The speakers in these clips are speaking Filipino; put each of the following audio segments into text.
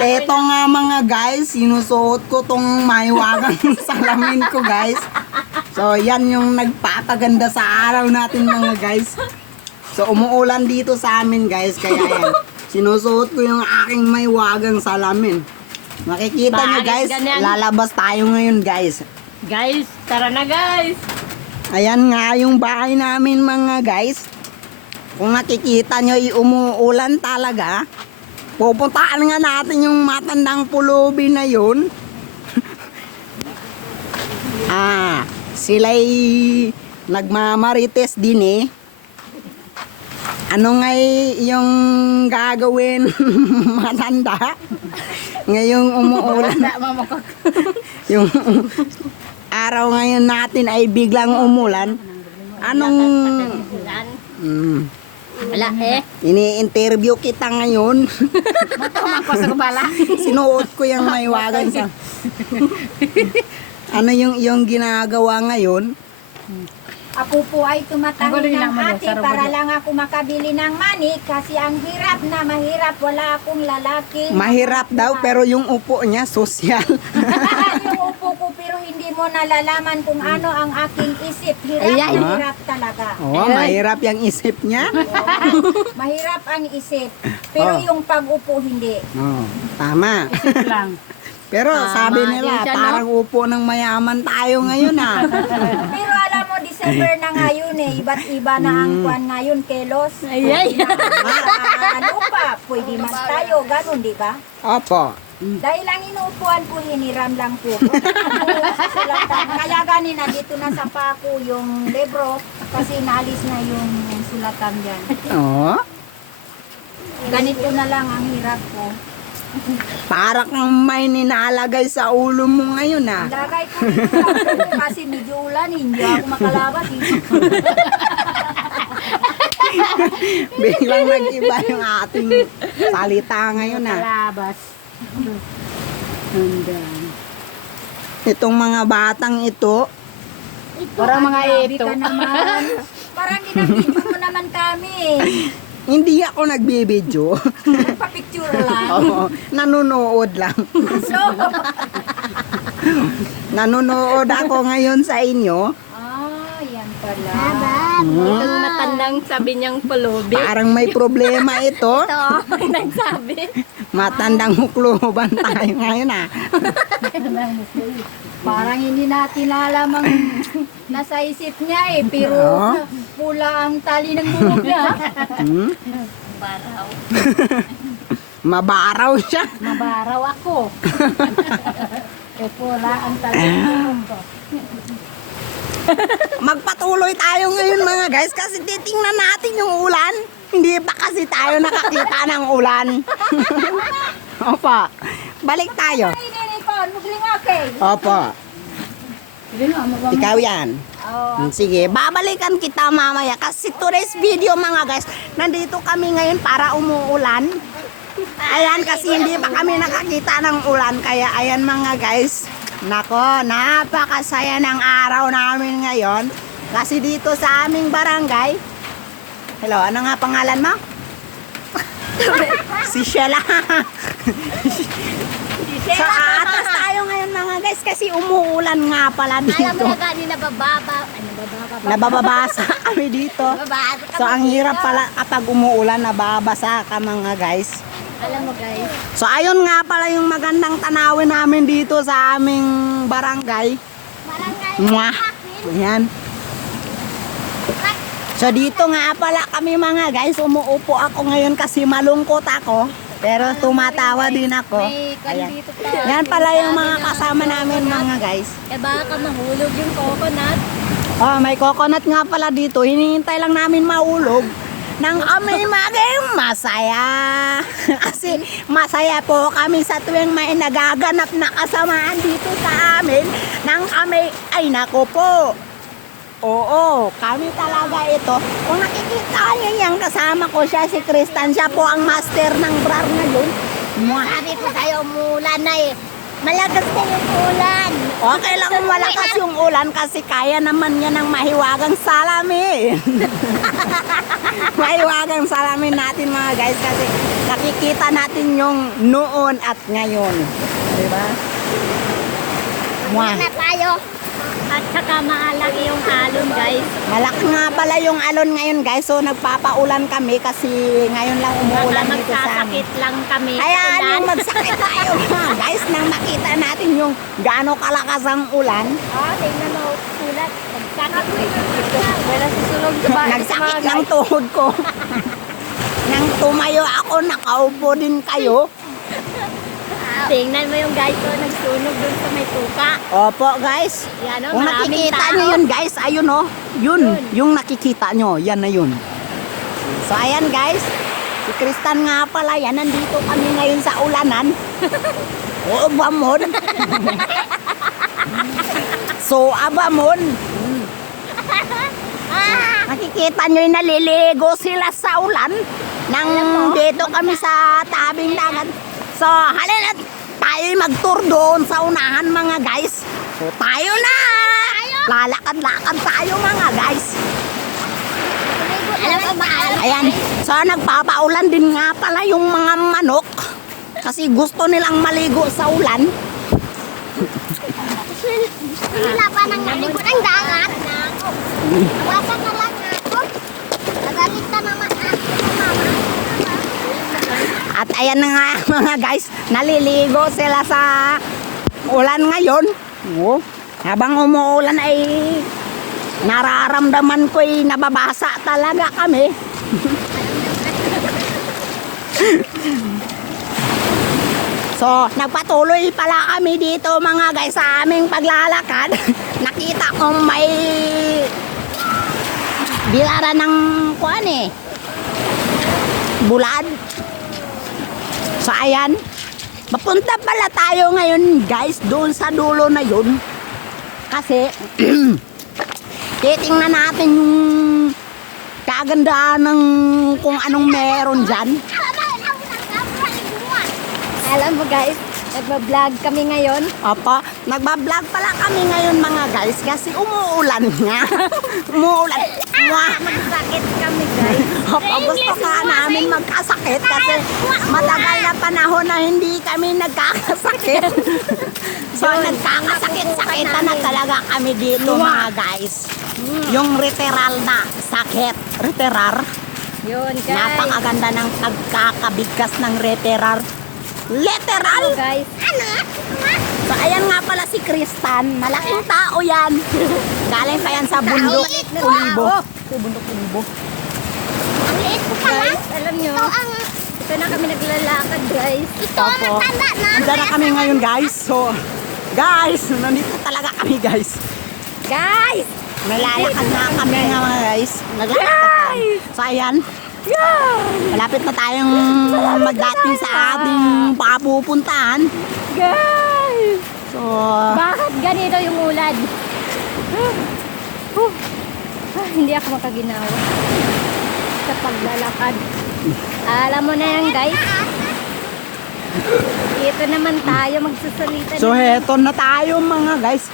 At eto nga mga guys, sinusuot ko tong mahiwagang salamin ko guys. So yan yung nagpapaganda sa araw natin mga guys. So umuulan dito sa amin guys, kaya yan. Sinusuot ko yung aking mahiwagang salamin. Makikita nyo guys, lalabas tayo ngayon guys. Guys, tara na guys. Ayan nga yung bahay namin mga guys. Kung nakikita nyo, umuulan talaga. Pupuntaan nga natin yung matandang pulubi na yun. Sila'y nagmamarites din eh. Ano nga yung gagawin matanda? Ngayong umuulan. Yung araw ngayon natin ay biglang umulan. Anong... Wala eh. Ini-interview kita ngayon. Sinuot ko yung mahiwagan sa... Ano yung ginagawa ngayon? Ako po ay tumatawid ng ate para lang ako makabili ng manik kasi ang hirap na mahirap, wala akong lalaki. Mahirap daw pero yung upo niya sosyal. Yung upo ko pero hindi mo nalalaman kung ano ang aking isip. Hirap Ayan. na hirap talaga. Oh, mahirap yung isip niya. Mahirap ang isip. Pero yung pag-upo hindi. Oh, tama. lang. Pero sabi nila, yun siya, no? parang upo ng mayaman tayo ngayon ah. Pero alam mo, December na ngayon eh. Iba't iba na ang kwan ngayon, Kelos. Ay. Ano pa, pwede mas tayo, ganun, di ba? Opo. Dahil ang inuupuan ko, hiniram lang po. Sulatan. Kaya ganina, dito na sa pako yung libro kasi naalis na yung sulatan dyan. Oh, Ganito na lang ang hirap ko. para kang may ninalagay sa ulo mo ngayon ah. Lagay ko dito kasi medyo ulan, hindi ako makalabas. Biglang nag-iba yung ating salita ngayon ah. Kalabas. Itong mga batang ito, Parang mga Grabe ito. ka naman. Parang ginabidyo mo naman kami. hindi ako nagbibidyo. Nagpa-picture lang. Oo, nanonood lang. So, Nanonood ako ngayon sa inyo. yan pala. Itong matandang sabi niyang pulubi. Parang may problema ito. Ito, nagsabi. Matandang mukluban tayo ngayon ah. Parang hindi natin alam ang nasa isip niya eh. Pero Oo. pula ang tali ng buhok niya. Hmm? Baraw. Mabaraw siya. Mabaraw ako. Pula ang tali ng buhok ko. Magpatuloy tayo ngayon mga guys kasi titingnan natin yung ulan. Hindi pa kasi tayo nakakita ng ulan. Opo. Balik tayo. Ay, nini ko, mugling okay. Opo. Ikaw yan. Oh, Sige, babalikan kita mamaya kasi today's video mga guys, nandito kami ngayon para umuulan. Ayan kasi hindi pa kami nakakita ng ulan kaya ayan mga guys. Nako, napakasaya ng araw namin ngayon kasi dito sa aming barangay. Hello, ano nga pangalan mo? Si Sheila. So atas tayo ngayon mga guys kasi umuulan nga pala Alam mo dito. na gani nabababa. Ano bababa? Nababasa kami dito. Nababasa. So ang hirap pala kapag umuulan, nababasa ka mga guys. Alam mo guys. So ayun nga pala yung magandang tanawin namin dito sa aming barangay. Mwah! Ayan. So dito nga pala kami mga guys, umuupo ako ngayon kasi malungkot ako. Pero tumatawa din ako. May Ayan. dito pa. Yan pala yung mga kasama namin mga guys. Eh baka mahulog yung coconut. Oh, may coconut nga pala dito. Hinihintay lang namin maulog nang kami maging masaya. Kasi masaya po kami sa tuwing may nagaganap na kasamaan dito sa amin. Nang kami, ay nako po. Oo, kami talaga ito. Kung nakikita niyo yung kasama ko, siya si Kristan. Siya po ang master ng brar ngayon. Mwah. Sabi ko sa'yo, umulan na eh. Malakas na yung ulan. Okay lang malakas yung ulan kasi kaya naman yan ng mahiwagang salamin. Mahiwagang salamin natin mga guys kasi nakikita natin yung noon at ngayon. Diba? Mwah. Na tayo. At saka maalaki yung alon, guys. Malaki nga pala yung alon ngayon guys. So nagpapaulan kami kasi ngayon lang umuulan Baka dito sa amin. magsasakit lang kami. Kaya sa ulan. nung magsakit tayo mga guys nang makita natin yung gaano kalakas ang ulan. Tingnan mo, ulat. Nagsakit. Wala susunod Nagsakit ng tuhod ko. Nang tumayo ako, nakaupo din kayo. Tingnan mo yung guys, oh, nagsunog dun sa may tuka. Opo guys. Yan, oh, Kung maraming nakikita tao. nyo yun guys, ayun oh. Yun, yung nakikita nyo, yan na yun. So ayan guys, si Kristan nga pala, yan, nandito kami ngayon sa ulanan. Oo, Abamon. So, Abamon. Nakikita nyo yung naliligo sila sa ulan. Nang dito kami sa tabing dagat. So, halina tayo mag-tour doon sa unahan mga guys. So, tayo na! Lalakad-lakad tayo mga guys. Alam mo, maalam. Ayan. So, nagpapaulan din nga pala yung mga manok. Kasi gusto nilang maligo sa ulan. Sila pa nang naligo ng dagat. Wasa ka lang ako. Nagalit ka naman ako sa mama. At ayan na nga mga guys, naliligo sila sa ulan ngayon. Oh, habang umuulan ay nararamdaman ko'y nababasa talaga kami. So, nagpatuloy pala kami dito mga guys sa aming paglalakad. Nakita kong may bilara ng kuan eh. Bulad. So ayan, mapunta pala tayo ngayon guys doon sa dulo na yun. Kasi titingnan natin yung kagandahan ng kung anong meron dyan. Alam mo guys, nagbablog kami ngayon. Opo, nagbablog pala kami ngayon mga guys kasi umuulan nga. Umuulan. Mwah! Magsakit kami guys. Opo, gusto ka namin magkasakit kasi matagal na panahon na hindi kami nagkakasakit. So, nagkakasakit-sakitan na talaga kami dito mga guys. Yung literal na sakit. Literal. Yun guys. Napakaganda ng pagkakabigkas ng literal. Literal! Ano, guys. So, ayan nga pala si Kristan. Malaking tao yan. Galing pa yan sa bundok Kulibo. Sa bundok Kulibo. Ang liit ko pala. Guys, alam nyo, Ito ang, ito na kami naglalakad guys. ito ang Opo. matanda na. Handa na kami ngayon guys. So, guys, nandito talaga kami guys. Guys! Nalalakad na kami nga mga guys. Naglalakad tayo. So, ayan. Malapit na tayong magdating sa ating papupuntahan. Guys! So, Bakit ganito yung ulan? Hindi ako makaginawa sa paglalakad. Alam mo na yan guys. Ito naman tayo magsasalita. so heto na tayo mga guys.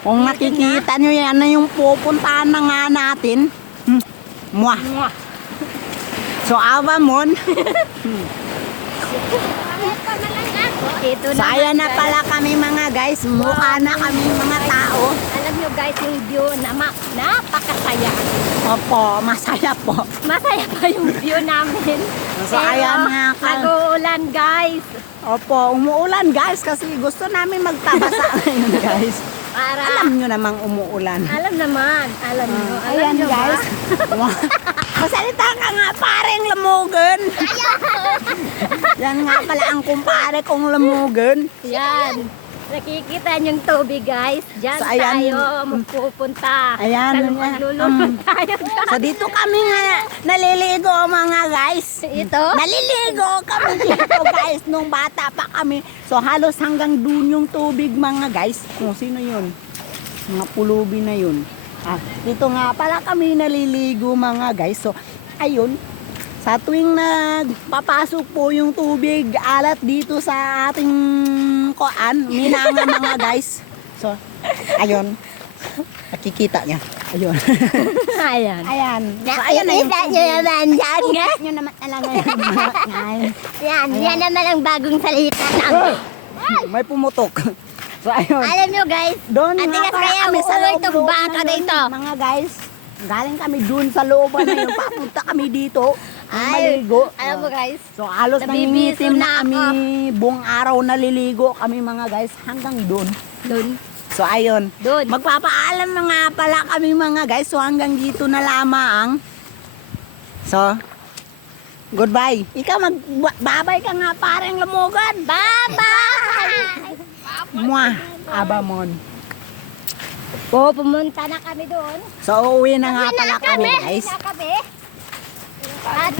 Kung nakikita nyo yan na yung pupuntahan na nga natin. Mwah. Mwah. So, Abamon. Ito So, ayan na pala kami mga guys. Mukha na kami mga tao. Alam nyo guys, yung view na napakasaya. Opo, masaya po. Masaya pa yung view namin. So, ayan nga ka. nag-uulan guys. Opo, umuulan guys kasi gusto namin magtabasa ngayon guys. Para, Alam nyo namang umuulan. alam naman. Alam nyo. Alam Ayan nyo ba? guys. Masalita ka nga pareng lamugan. Yan nga pala ang kumpare kong lamugan. Yan. Nakikita niyong tubig guys. Diyan So, ayan. tayo magpupunta. Ayan. Maglulunod tayo guys. So dito kami nga naliligo mga guys. Ito? Naliligo kami dito guys nung bata pa kami. So halos hanggang dun yung tubig mga guys. Kung sino yun? Mga pulubi na yun. Dito nga pala kami naliligo mga guys. So ayun. Sa tuwing nagpapasok po yung tubig alat dito sa ating koan, minanga mga guys. So, ayun. Nakikita niya. Ayun. Ayan. Ayan. So, ayan na yung Nyo naman dyan, nga. nyo naman talaga yung Yan naman ang bagong salita namin. may pumutok. So, ayun. Alam nyo guys, Doon Ate nga Gas, pala kaya kami sa uuwi loob itong baka na dito. Mga guys, galing kami doon sa looban na yun. Papunta kami dito. Ay, Maligo. alam mo guys, So halos nabibiso nangingitim na na kami buong araw naliligo kami mga guys hanggang doon. doon. So ayun. Doon. Magpapaalam na nga pala kami mga guys. So hanggang dito na lamang. So goodbye. Ikaw magbabay ka nga parang lamugan. Bye-bye! Mwah. Abamon. Oh, pumunta na kami doon. So uuwi na nga pala kami guys. Uwi na kami. At